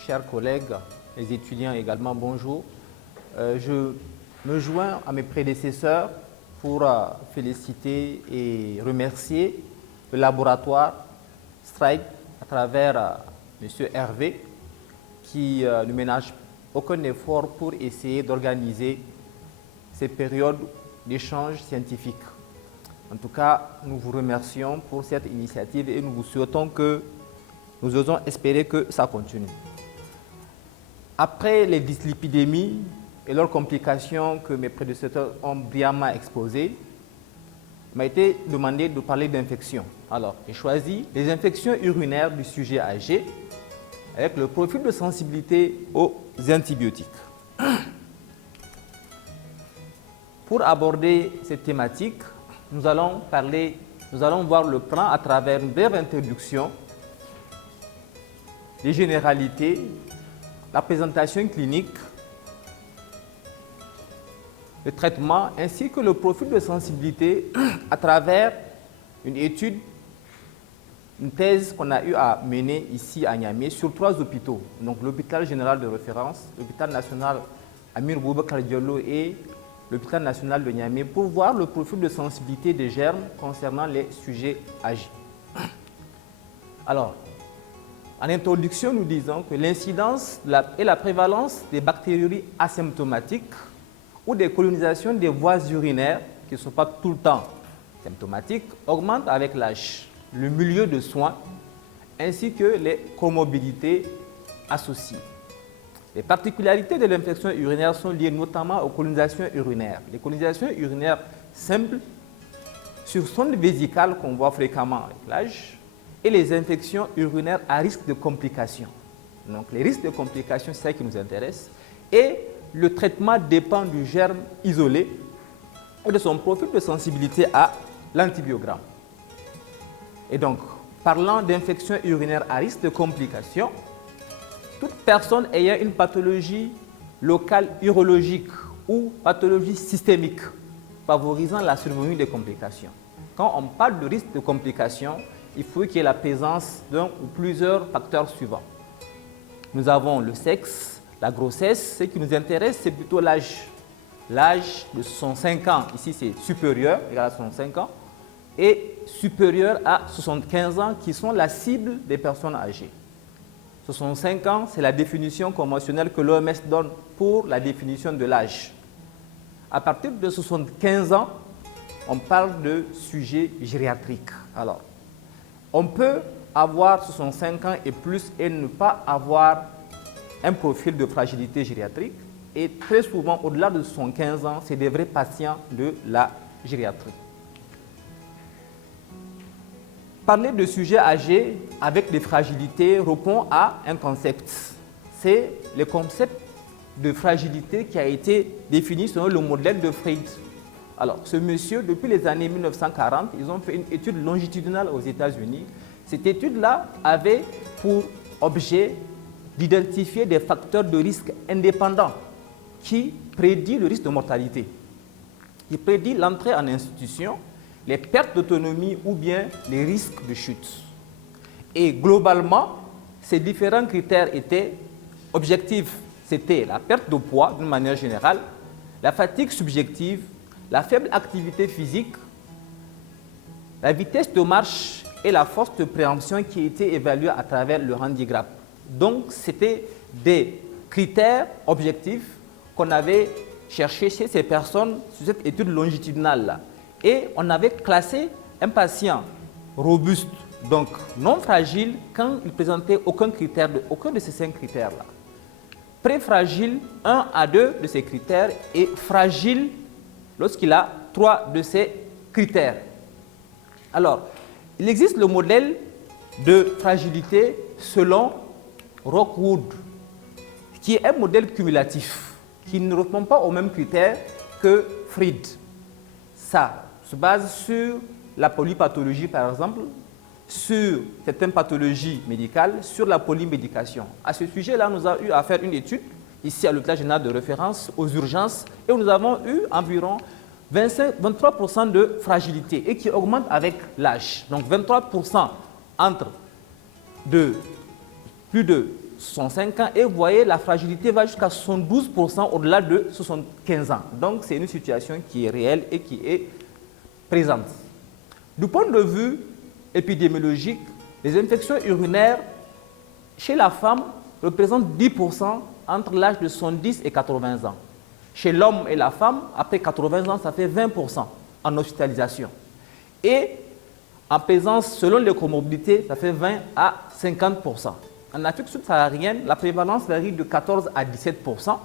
chers collègues, les étudiants également, bonjour. Je me joins à mes prédécesseurs pour féliciter et remercier le laboratoire Strike à travers M. Hervé qui ne ménage aucun effort pour essayer d'organiser ces périodes d'échange scientifique. En tout cas, nous vous remercions pour cette initiative et nous vous souhaitons que nous osons espérer que ça continue. Après les dyslipidémies et leurs complications que mes prédécesseurs ont brillamment exposées, il m'a été demandé de parler d'infections. Alors, j'ai choisi les infections urinaires du sujet âgé avec le profil de sensibilité aux antibiotiques. Pour aborder cette thématique, nous allons voir le plan à travers une brève introduction, les généralités, la présentation clinique, le traitement ainsi que le profil de sensibilité à travers une étude, une thèse qu'on a eu à mener ici à Niamey sur 3 hôpitaux. Donc l'hôpital général de référence, l'hôpital national Amir Boubacar Diallo et l'hôpital national de Niamey pour voir le profil de sensibilité des germes concernant les sujets âgés. Alors, en introduction, nous disons que l'incidence et la prévalence des bactériuries asymptomatiques ou des colonisations des voies urinaires qui ne sont pas tout le temps symptomatiques augmentent avec l'âge, le milieu de soins ainsi que les comorbidités associées. Les particularités de l'infection urinaire sont liées notamment aux colonisations urinaires. Les colonisations urinaires simples sur sonde vésicale qu'on voit fréquemment avec l'âge et les infections urinaires à risque de complications. Donc les risques de complications, c'est ça qui nous intéresse. Et le traitement dépend du germe isolé et de son profil de sensibilité à l'antibiogramme. Et donc, parlant d'infection urinaire à risque de complications, toute personne ayant une pathologie locale urologique ou pathologie systémique favorisant la survenue des complications. Quand on parle de risque de complications, il faut qu'il y ait la présence d'un ou plusieurs facteurs suivants. Nous avons le sexe, la grossesse. Ce qui nous intéresse, c'est plutôt l'âge. L'âge de 65 ans, ici c'est supérieur, égal à 65 ans, et supérieur à 75 ans, qui sont la cible des personnes âgées. 65 ans, c'est la définition conventionnelle que l'OMS donne pour la définition de l'âge. À partir de 75 ans, on parle de sujet gériatrique. Alors, on peut avoir 65 ans et plus et ne pas avoir un profil de fragilité gériatrique. Et très souvent, au-delà de 75 ans, c'est des vrais patients de la gériatrie. Parler de sujets âgés avec des fragilités répond à un concept. C'est le concept de fragilité qui a été défini selon le modèle de Freud. Alors, ce monsieur, depuis les années 1940, ils ont fait une étude longitudinale aux États-Unis. Cette étude-là avait pour objet d'identifier des facteurs de risque indépendants qui prédisent le risque de mortalité. Il prédit l'entrée en institution, les pertes d'autonomie ou bien les risques de chute. Et globalement, ces différents critères étaient objectifs. C'était la perte de poids d'une manière générale, la fatigue subjective, la faible activité physique, la vitesse de marche et la force de préhension qui étaient évaluées à travers le handicap. Donc, c'était des critères objectifs qu'on avait cherchés chez ces personnes sur cette étude longitudinale-là. Et on avait classé un patient robuste, donc non fragile, quand il présentait aucun de ces 5 critères-là. Préfragile, 1 à 2 de ces critères, et fragile lorsqu'il a 3 de ces critères. Alors, il existe le modèle de fragilité selon Rockwood, qui est un modèle cumulatif, qui ne répond pas aux mêmes critères que Freud. Ça se base sur la polypathologie, par exemple, sur certaines pathologies médicales, sur la polymédication. À ce sujet-là, nous avons eu à faire une étude, ici à l'hôpital général de référence, aux urgences, et nous avons eu environ 23% de fragilité, et qui augmente avec l'âge. Donc 23% entre plus de 65 ans et vous voyez la fragilité va jusqu'à 72% au-delà de 75 ans. Donc c'est une situation qui est réelle et qui est présente. Du point de vue épidémiologique, les infections urinaires chez la femme représentent 10% entre l'âge de 70 et 80 ans. Chez l'homme et la femme, après 80 ans, ça fait 20% en hospitalisation. Et en présence, selon les comorbidités, ça fait 20 à 50%. En Afrique subsaharienne, la prévalence varie de 14 à 17%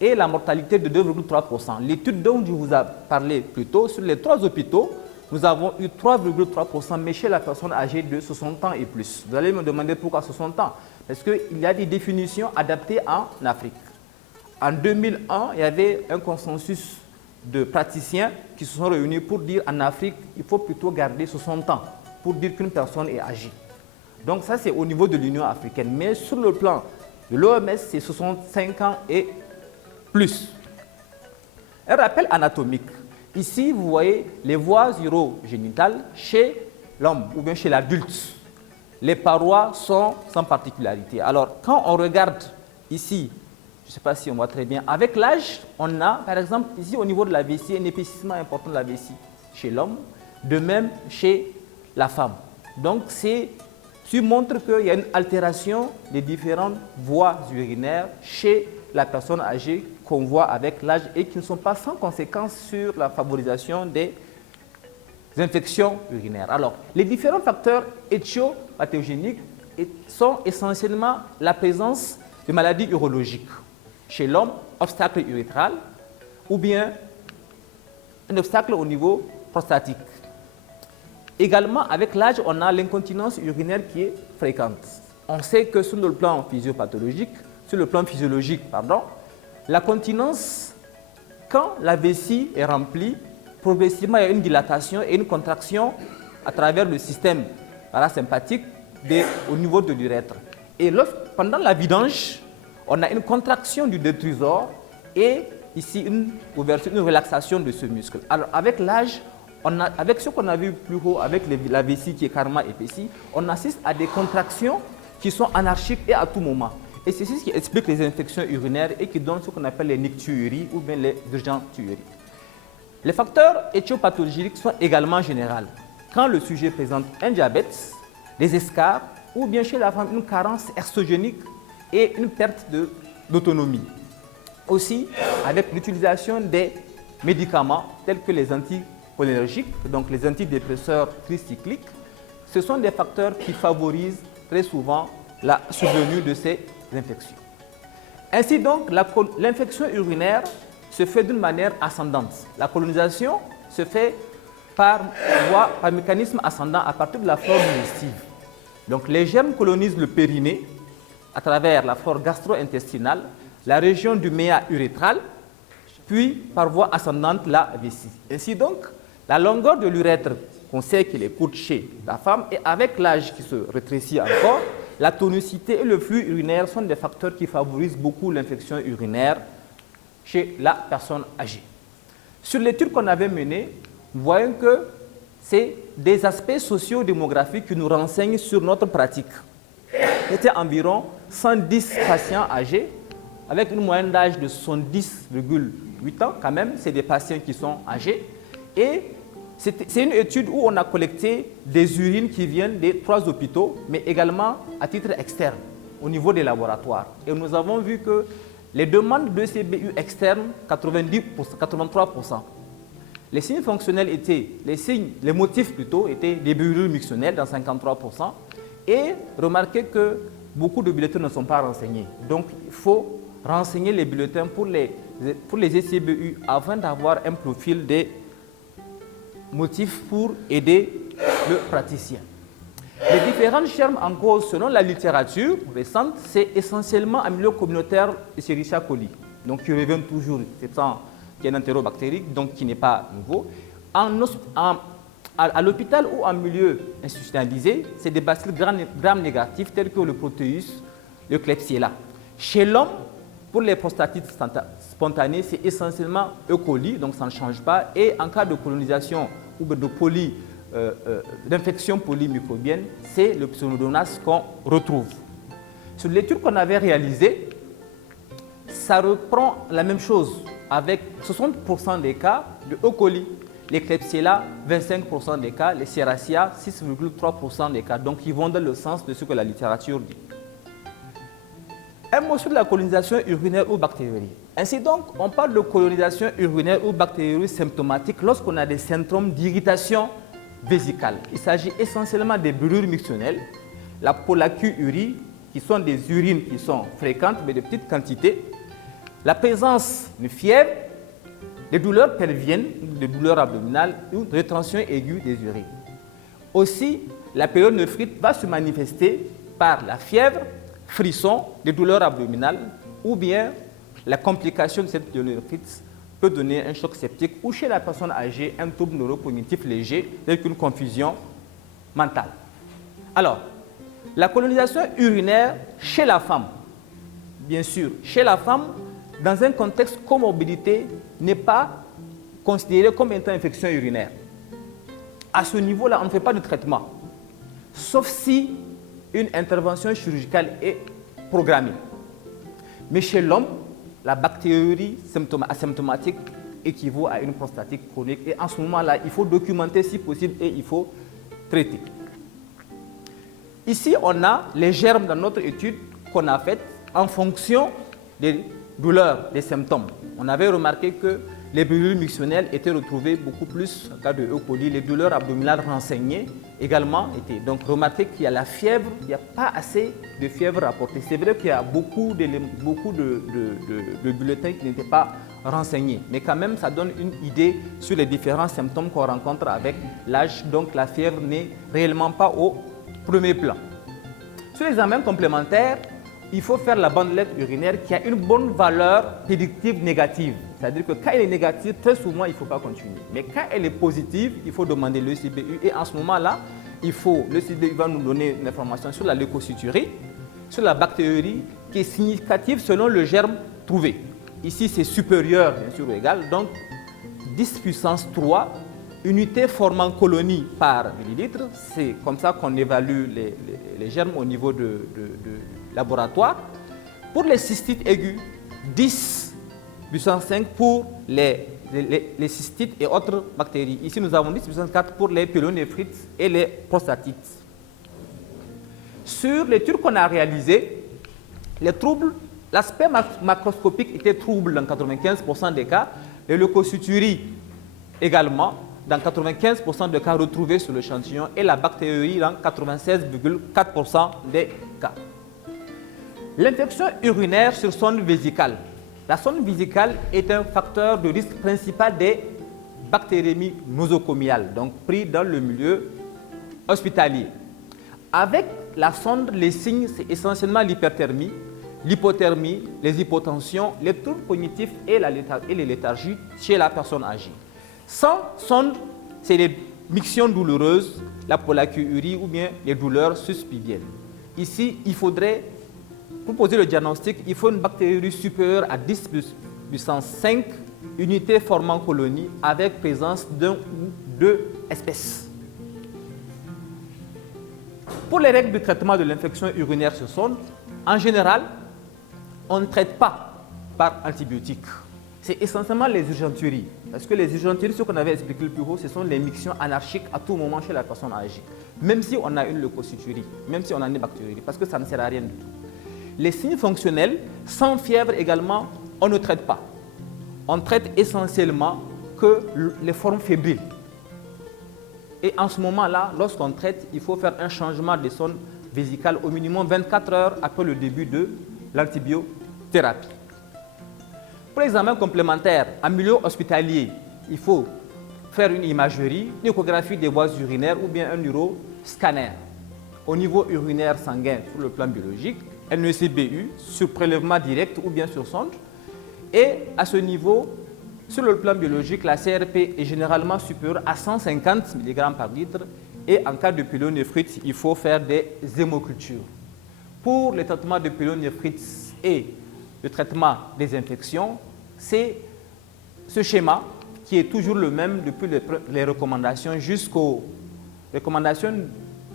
et la mortalité de 2,3%. L'étude dont je vous ai parlé plus tôt, sur les 3 hôpitaux, nous avons eu 3,3%, mais chez la personne âgée de 60 ans et plus. Vous allez me demander pourquoi 60 ans? Parce qu'il y a des définitions adaptées en Afrique. En 2001, il y avait un consensus de praticiens qui se sont réunis pour dire en Afrique, il faut plutôt garder 60 ans pour dire qu'une personne est âgée. Donc ça, c'est au niveau de l'Union africaine. Mais sur le plan de l'OMS, c'est 65 ans et plus. Un rappel anatomique. Ici, vous voyez les voies urogénitales chez l'homme ou bien chez l'adulte. Les parois sont sans particularité. Alors, quand on regarde ici, je ne sais pas si on voit très bien, avec l'âge, on a, par exemple, ici au niveau de la vessie, un épaississement important de la vessie chez l'homme, de même chez la femme. Donc, tu montres qu'il y a une altération des différentes voies urinaires chez la personne âgée qu'on voit avec l'âge et qui ne sont pas sans conséquence sur la favorisation des infections urinaires. Alors, les différents facteurs étiopathogéniques sont essentiellement la présence de maladies urologiques. Chez l'homme, obstacle urétral ou bien un obstacle au niveau prostatique. Également, avec l'âge, on a l'incontinence urinaire qui est fréquente. On sait que sur le plan physiologique, la continence, quand la vessie est remplie, progressivement il y a une dilatation et une contraction à travers le système parasympathique au niveau de l'urètre. Et pendant la vidange, on a une contraction du détrusor et ici une ouverture, une relaxation de ce muscle. Alors avec l'âge, avec ce qu'on a vu plus haut, avec la vessie qui est carrément épaissie, on assiste à des contractions qui sont anarchiques et à tout moment. Et c'est ce qui explique les infections urinaires et qui donne ce qu'on appelle les nicturies ou bien les urgenturies. Les facteurs étiopathologiques sont également généraux. Quand le sujet présente un diabète, des escarres ou bien chez la femme une carence estrogénique et une perte d'autonomie. Aussi, avec l'utilisation des médicaments tels que les anticholinergiques, donc les antidépresseurs tricycliques, ce sont des facteurs qui favorisent très souvent la survenue de ces infections. Ainsi donc, l'infection urinaire se fait d'une manière ascendante. La colonisation se fait par mécanisme ascendant à partir de la flore digestive. Donc les germes colonisent le périnée à travers la flore gastro-intestinale, la région du méa urétral, puis par voie ascendante la vessie. Ainsi donc, la longueur de l'urètre, qu'on sait qu'il est courte chez la femme, et avec l'âge qui se rétrécit encore, la tonicité et le flux urinaire sont des facteurs qui favorisent beaucoup l'infection urinaire chez la personne âgée. Sur l'étude qu'on avait menée, nous voyons que c'est des aspects socio-démographiques qui nous renseignent sur notre pratique. C'était environ 110 patients âgés, avec une moyenne d'âge de 70,8 ans quand même, c'est des patients qui sont âgés. Et c'est une étude où on a collecté des urines qui viennent des 3 hôpitaux, mais également à titre externe, au niveau des laboratoires. Et nous avons vu que les demandes de CBU externes, 83%. Les signes fonctionnels étaient, les motifs plutôt, étaient des brûlures mictionnelles dans 53%. Et remarquez que beaucoup de bulletins ne sont pas renseignés. Donc il faut renseigner les bulletins pour les ECBU afin d'avoir un profil des motifs pour aider le praticien. Les différents germes en cause, selon la littérature récente, c'est essentiellement un milieu communautaire Escherichia coli, donc qui revient toujours, c'est ça, qui est un entérobactérique, donc qui n'est pas nouveau. À l'hôpital ou en milieu institutionnalisé, c'est des bacilles gram-négatifs tels que le proteus, le Klebsiella. Chez l'homme, pour les prostatites spontanées, c'est essentiellement E. coli, donc ça ne change pas. Et en cas de colonisation ou d'infection polymicrobienne, c'est le Pseudomonas qu'on retrouve. Sur l'étude qu'on avait réalisée, ça reprend la même chose avec 60% des cas de E. coli, les Klebsiella 25% des cas, les Serratia 6,3% des cas. Donc ils vont dans le sens de ce que la littérature dit. Un mot sur la colonisation urinaire ou bactérienne. Ainsi donc, on parle de colonisation urinaire ou bactérienne symptomatique lorsqu'on a des symptômes d'irritation vésicale. Il s'agit essentiellement des brûlures mictionnelles, la polacurie, qui sont des urines qui sont fréquentes mais de petites quantités, la présence de fièvre, des douleurs pelviennes, des douleurs abdominales ou de rétention aiguë des urines. Aussi, la pyélonéphrite va se manifester par la fièvre, frissons, des douleurs abdominales ou bien la complication de cette pyélonéphrite peut donner un choc septique ou chez la personne âgée un trouble neurocognitif léger tel qu'une confusion mentale. Alors, la colonisation urinaire chez la femme, bien sûr, chez la femme, dans un contexte comorbidité, n'est pas considérée comme étant infection urinaire. À ce niveau-là, on ne fait pas de traitement, sauf si une intervention chirurgicale est programmée. Mais chez l'homme, la bactérie asymptomatique équivaut à une prostatite chronique et en ce moment-là, il faut documenter si possible et il faut traiter. Ici, on a les germes dans notre étude qu'on a faite en fonction des douleurs, des symptômes. On avait remarqué que les brûlures mictionnelles étaient retrouvées beaucoup plus en cas de E. coli. Les douleurs abdominales renseignées également étaient. Donc, remarquez qu'il y a la fièvre, il n'y a pas assez de fièvre rapportée. C'est vrai qu'il y a beaucoup de bulletins qui n'étaient pas renseignés. Mais quand même, ça donne une idée sur les différents symptômes qu'on rencontre avec l'âge. Donc, la fièvre n'est réellement pas au premier plan. Sur l'examen complémentaire, il faut faire la bandelette urinaire qui a une bonne valeur prédictive négative. C'est-à-dire que quand elle est négative, très souvent, il ne faut pas continuer. Mais quand elle est positive, il faut demander le CBU. Et en ce moment-là, le CBU va nous donner une information sur la leucocyturie, sur la bactérie, qui est significative selon le germe trouvé. Ici, c'est supérieur, bien sûr, ou égal. Donc, 10 puissance 3, unité formant colonie par millilitre. C'est comme ça qu'on évalue les germes au niveau de laboratoire. Pour les cystites aigus, 10 puissance 5 pour les cystites et autres bactéries. Ici, nous avons 10 puissance 4 pour les pyélonéphrites et les prostatites. Sur l'étude qu'on a réalisée, les troubles, l'aspect macroscopique était trouble dans 95% des cas, les leucocyturies également, dans 95% des cas retrouvés sur l'échantillon, et la bactérie dans 96,4% des cas. L'infection urinaire sur sonde vésicale. La sonde vésicale est un facteur de risque principal des bactérémies nosocomiales, donc pris dans le milieu hospitalier. Avec la sonde, les signes, c'est essentiellement l'hyperthermie, l'hypothermie, les hypotensions, les troubles cognitifs et les léthargies chez la personne âgée. Sans sonde, c'est les mictions douloureuses, la polacurie ou bien les douleurs suspiviennes. Ici, il faudrait, pour poser le diagnostic, il faut une bactérie supérieure à 10 puissance 5 unités formant colonie avec présence d'un ou deux espèces. Pour les règles de traitement de l'infection urinaire sur sonde, en général, on ne traite pas par antibiotiques. C'est essentiellement les urgenturies. Parce que les urgenturies, ce qu'on avait expliqué le plus haut, ce sont les mictions anarchiques à tout moment chez la personne âgée. Même si on a une leucocyturie, même si on a une bactérie, parce que ça ne sert à rien du tout. Les signes fonctionnels, sans fièvre également, on ne traite pas. On traite essentiellement que les formes fébriles. Et en ce moment-là, lorsqu'on traite, il faut faire un changement de sonde vésicale au minimum 24 heures après le début de l'antibiothérapie. Pour l'examen complémentaire, en milieu hospitalier, il faut faire une imagerie, une échographie des voies urinaires ou bien un uroscanner. Au niveau urinaire sanguin sur le plan biologique, un ECBU sur prélèvement direct ou bien sur sonde. Et à ce niveau, sur le plan biologique, la CRP est généralement supérieure à 150 mg par litre et en cas de pyélonéphrite, il faut faire des hémocultures. Pour le traitement de pyélonéphrite et le traitement des infections, c'est ce schéma qui est toujours le même depuis les recommandations jusqu'aux recommandations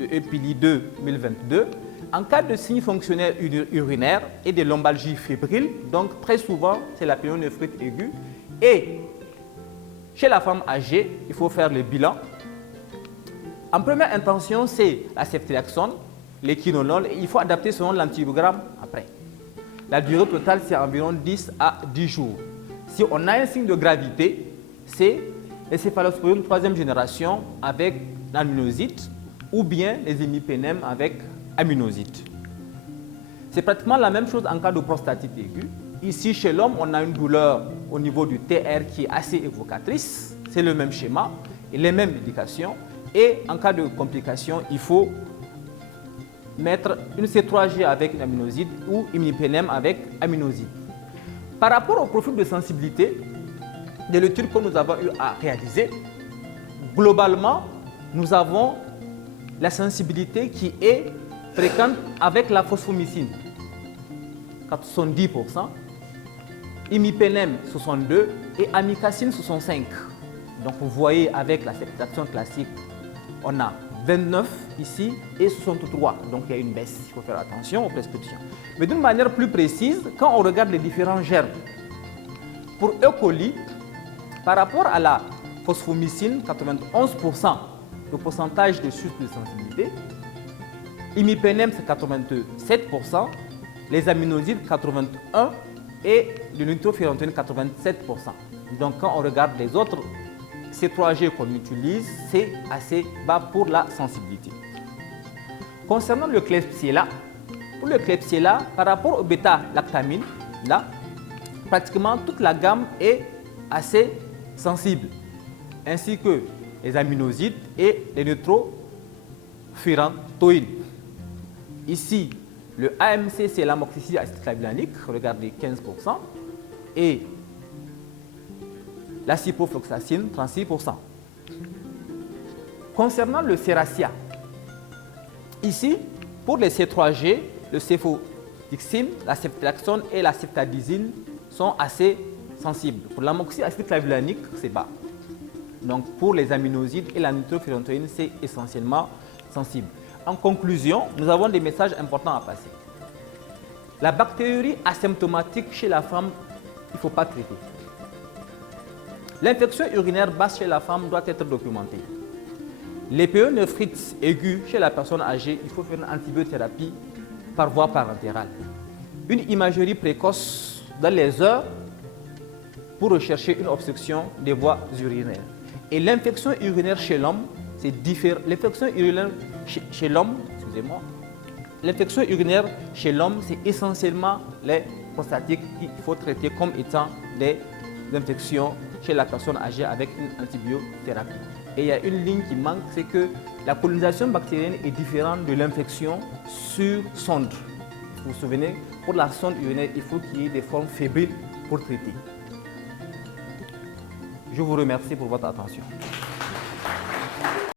de EPILI 2 2022. En cas de signes fonctionnels urinaires et de lombalgie fébrile, donc très souvent, c'est la pyélonéphrite aiguë. Et chez la femme âgée, il faut faire le bilan. En première intention, c'est la ceftriaxone, l'équinolone, et il faut adapter selon l'antibiogramme après. La durée totale, c'est environ 10 à 10 jours. Si on a un signe de gravité, c'est les céphalosporines 3e génération avec l'aminosite ou bien les imipenem avec aminosite. C'est pratiquement la même chose en cas de prostatite aiguë. Ici, chez l'homme, on a une douleur au niveau du TR qui est assez évocatrice. C'est le même schéma et les mêmes médications. Et en cas de complications, il faut mettre une C3G avec une aminosite ou imipenem avec aminosite. Par rapport au profil de sensibilité de l'étude que nous avons eu à réaliser, globalement, nous avons la sensibilité qui est fréquente avec la phosphomycine, 70%, imipenem 62% et amikacine 65%. Donc vous voyez avec la ceftriaxone classique, on a 29 ici et 63. Donc il y a une baisse, il faut faire attention aux prescriptions. Mais d'une manière plus précise, quand on regarde les différents germes, pour E. coli, par rapport à la phosphomycine, 91% de pourcentage de chute de sensibilité, imipenem c'est 87%, les aminosides 81% et le nitrofurantoïne 87%. Donc quand on regarde les autres C3G qu'on utilise, c'est assez bas pour la sensibilité. Concernant le Klebsiella, pour le Klebsiella, par rapport au bêta-lactamine, là, pratiquement toute la gamme est assez sensible, ainsi que les aminosides et les nitrofurantoïnes. Ici, le AMC, c'est l'amoxicillin acétylclavulanique, regardez 15%, et la ciprofloxacine, 36%. Concernant le Serratia, ici, pour les C3G, le cefodixime, la ceftriaxone et la ceftadizine sont assez sensibles. Pour l'amoxicillin acétylclavulanique, c'est bas. Donc pour les aminosides et la nitrofurantoïne, c'est essentiellement sensible. En conclusion, nous avons des messages importants à passer. La bactérie asymptomatique chez la femme, il ne faut pas traiter. L'infection urinaire basse chez la femme doit être documentée. Les pyélonéphrite aiguë chez la personne âgée, il faut faire une antibiothérapie par voie parentérale. Une imagerie précoce dans les heures pour rechercher une obstruction des voies urinaires. Et l'infection urinaire chez l'homme, c'est différent. L'infection urinaire chez l'homme, excusez-moi, l'infection urinaire chez l'homme, c'est essentiellement les prostatiques qu'il faut traiter comme étant des infections chez la personne âgée avec une antibiothérapie. Et il y a une ligne qui manque, c'est que la colonisation bactérienne est différente de l'infection sur sonde. Vous vous souvenez, pour la sonde urinaire, il faut qu'il y ait des formes fébriles pour traiter. Je vous remercie pour votre attention.